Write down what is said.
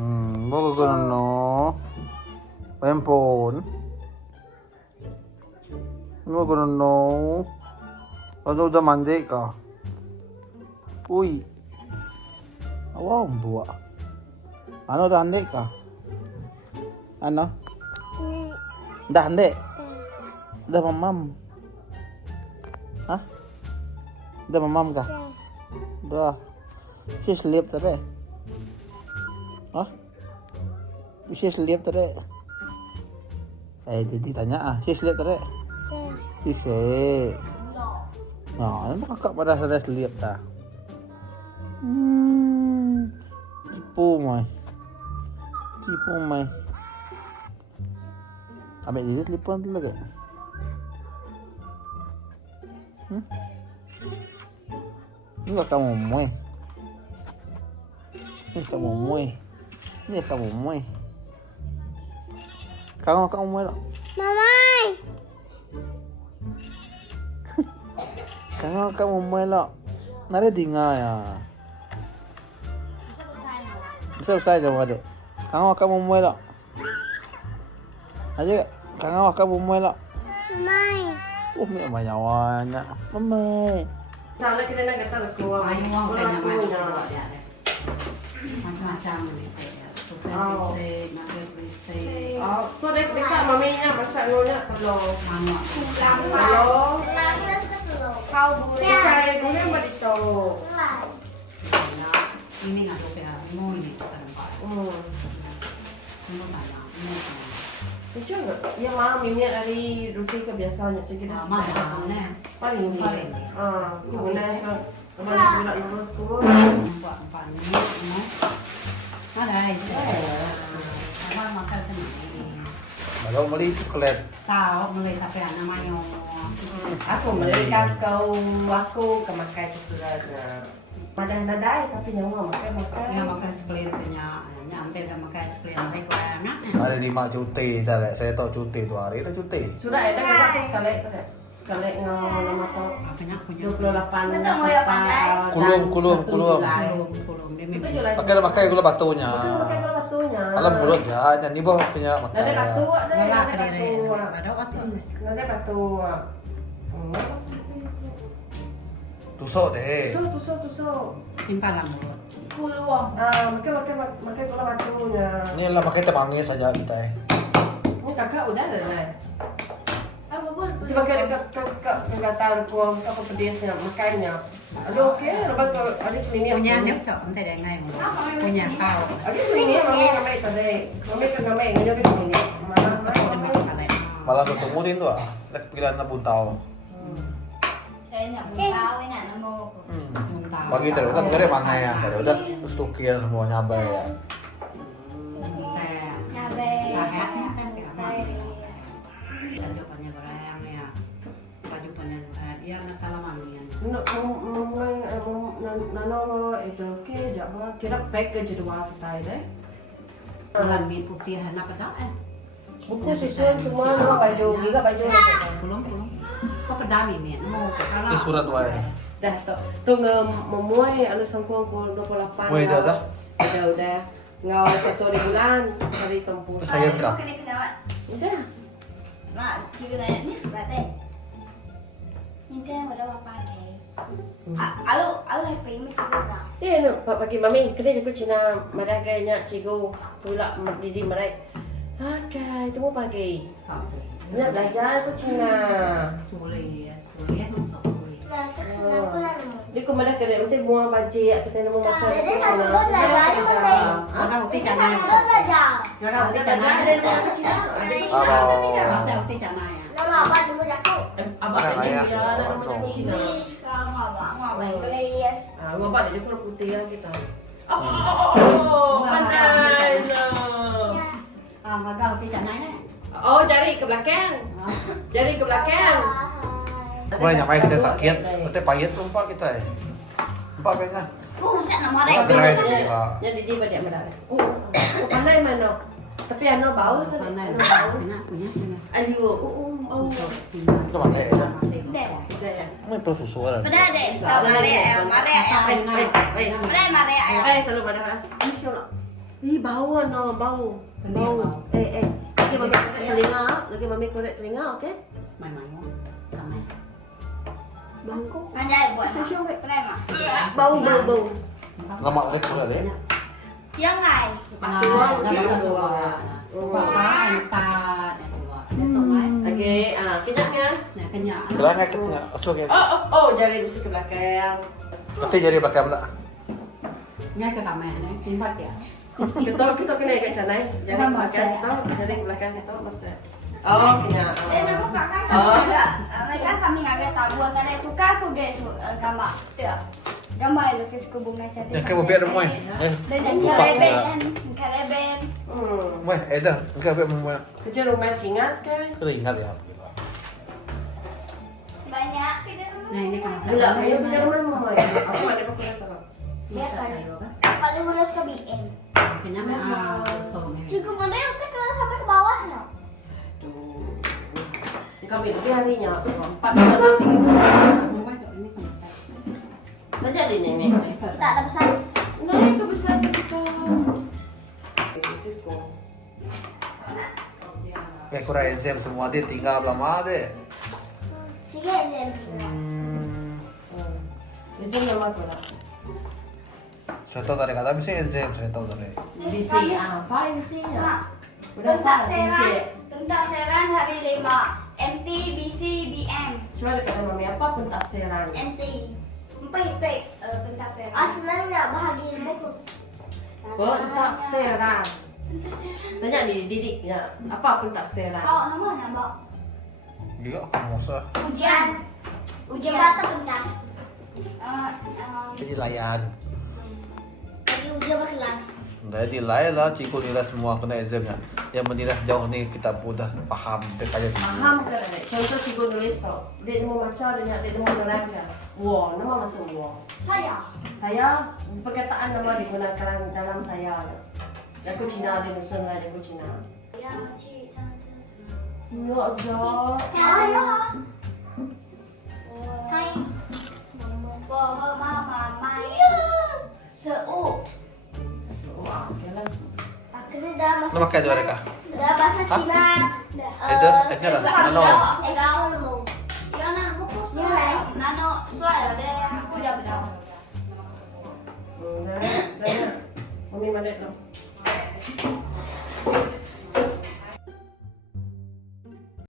Bago ganun, no? Pempon. Bago ganun, no? Ano udah mandi ka? Uy. Wow, buwa. Ano udah handi ka? Ano? Udah handi? Udah mamam? Hah? Udah mamam ka? Udah. She sleep tadi. Hah? She sleep tadi. Jadi tanya she sleep tadi. She. Nah, ano kakak pada sudah sleep ta? Tipu mai. Ambil dia telepon tu lagi. Enggak kamu muai. Ini kamu muai. Kamu muai tak? Mamai. Kamu muai tak? Nada dengar ya. Bisa jawab adik. Kamu muai tak? Aja kamu muai tak? Mamai. Mai banyak. Mamai. Sana kita nak kata keluar. Main uang kayaknya macam-macam bisa. Sukses, nakal bisa. Oh, so dekat maminya masak ngonya kalau Mama. kalau Kau boleh. cai boleh berito. Ini nggak boleh mau ini tempat. Semua tanah. Lucu enggak? Ya malam ini dari rutin kebiasaannya sekitar. Mana? Paling ini. Kemudian kembali bulan lulus ku. Empat ini, ada itu. Apa makan sendiri. Kalau beli coklat. Tahu mulai tapi anak mayo. Aku melihat aku kemakai coklat. Padahal nadai tapi nyawa makan. Yang makan sekelir punya, nyantai kan makan sekelir mereka enak. Hari 5 cuti, saya tahu cuti 2 hari dah cuti. Sudah ada enggak aku sekali nama tahu. Apanya punya 28 Kulum. kulum dia Pakai gula batunya. Pakai gula batunya. Alam mulut ya, nyanyi boh punya Ada makan. batu, Nggak ada kediri. batu. Ada waktu. Ada batu. Tusuk deh. Tusuk. Simpan lah mulut. Makai gula batunya. Ini lah pakai teh manis saja kita. Ini kakak udah ada dah. Aku boleh. Coba kakak tahu kuah apa pedasnya, makanya. Aduh oke, lepas kalau ada ini Punya nhấp chọn thế này ngay mulut. Punya kau. Ada ini mami ngamai tadi. Mami kan ngamai ini apa ini? Mami. Malah ketemu tuh ah, lek pikiran na buntau. Saya nak tahu nak nama. Pagi tadi kita mengira mana ya, tadi udah terus tukian semuanya abah ya. Nyabe. Nano itu ke Jawa kira package dua kita deh. Bulan mie putih anak pedak Buku susun semua baju juga baju. belum. Kok pedami mie mau ke Ini surat dua ini. Dah tuh memuai anu sangkuang 28. Woi dah. Udah. Ngawal 1 bulan dari tempuh. Saya kah? Udah. Mak, jika nanya ni sebenarnya. Ini yang ada apa pakai? Alo happy macam mana? Eh, no, pagi mami, kedai aku Cina maraganya cigo pula didi marai. Okay, itu mau pagi. Nak belajar aku Cina. Boleh untuk boleh. Lah, terus aku lalu. Di kumada kedai nanti buang baju ya kita nak macam. Jadi saya mau belajar ni boleh. Maka uti Saya cana. mau belajar. Maka uti Kita cana. belajar dari aku Cina. Masa uti cana ya. Nama apa dulu aku? Abang ini ya, ada namanya aku Cina. Sekarang ngabang kelis. Ngapa dia juga putih ya kita. Oh, pandai. Maka uti cana ini. Oh, jari ke belakang. Jari ke belakang. Kemarin nyampe kita sakit, kita payet tuh pak kita ya. Pak pengen. Masih nama Pak mereka. gerai dia. Jadi dia banyak medali. Pandai mana? Tapi ano bau tadi. Mana Ano bau? punya. Ayo, oh. Itu mana ya? Udah ya. Ini perlu susu kan? Udah deh, sama Maria. Baik. Maria. Selalu pada. Insyaallah. Ih, bau no, bau. Pening bau. Lagi mami korek telinga, lagi mami korek telinga, oke? Mai kamay. Bau. Anjay buat. Sisiu, weh. Prema. Bau. Lama deh pula deh. Yang này. Suwa. Ba anh ta nè suwa. Nè to mai. Oke, kenyapnya. Nè kanya. Kelang ngeketnya, asuh kayak. Oh, jari mesti ke belakang. Nanti jadi belakang tak? Ngay ke kamay nè, timbat ya. Kita kena kat sana. Jari ke belakang kita, jari ke belakang kita masa. Oh, kenyap. Memang kakak mereka kami nggak tahu karena itu kan aku guys gambar. Gambar lukis kubung nasi. Yang kayak biar rumah. Dan yang kareben. Wah, dah. Enggak biar rumah. Kerja rumah ingat kan? Keringat ya. Banyak tidak Nah ini kan. Gila, kayaknya kerja rumah mama ya. Aku ada pakai tahu. Dia kan paling mulus ke BM. Kanya mai so mai. Cikgu mana yang kalau sampai ke bawah no? Tuh. Kami ini harinya semua 4 bulan tinggi. Mungkin ini kan. Nah jadi nenek. Kita ada besar. Naik ke besar kita. Sisku. Kayak kurang exam semua dia tinggal lama deh. Tiga yang Bisa nama aku lah. Saya tahu dari kata misalnya exam, saya tahu dari. DC, file DC-nya. Udah Pentas file DC. seran, pentas seran hari 5. MT, BC, BM. Coba kata mami apa pentas seran? MT. Empat pentas seran. Aslinya bahagia itu. Pentas seran. Tanya di Didik ya, apa pentas seran? Oh, nama nama. Dia akan masa. Ujian. Ujian mata pentas. Jadi layan. Lagi ujian kelas. Jadi nilai lah, cikgu nilai semua kena examnya. Yang menilai sejauh ni kita mudah paham terkait. Paham kan? Contoh cikgu nulis tau, dia mau baca dia mau nerangkan. Wow, nama masuk wow. Saya perkataan nama digunakan dalam saya. Aku Cina, dia nusun lah, aku Cina. Ya Allah. Hai. Mama, seu. Okay lah. Akhirnya dah masuk. Nama kayak mereka. Dah bahasa Cina. Itu lah. Nano. Iya, nano suara deh. Aku udah bilang. Dah. Mami mana tu?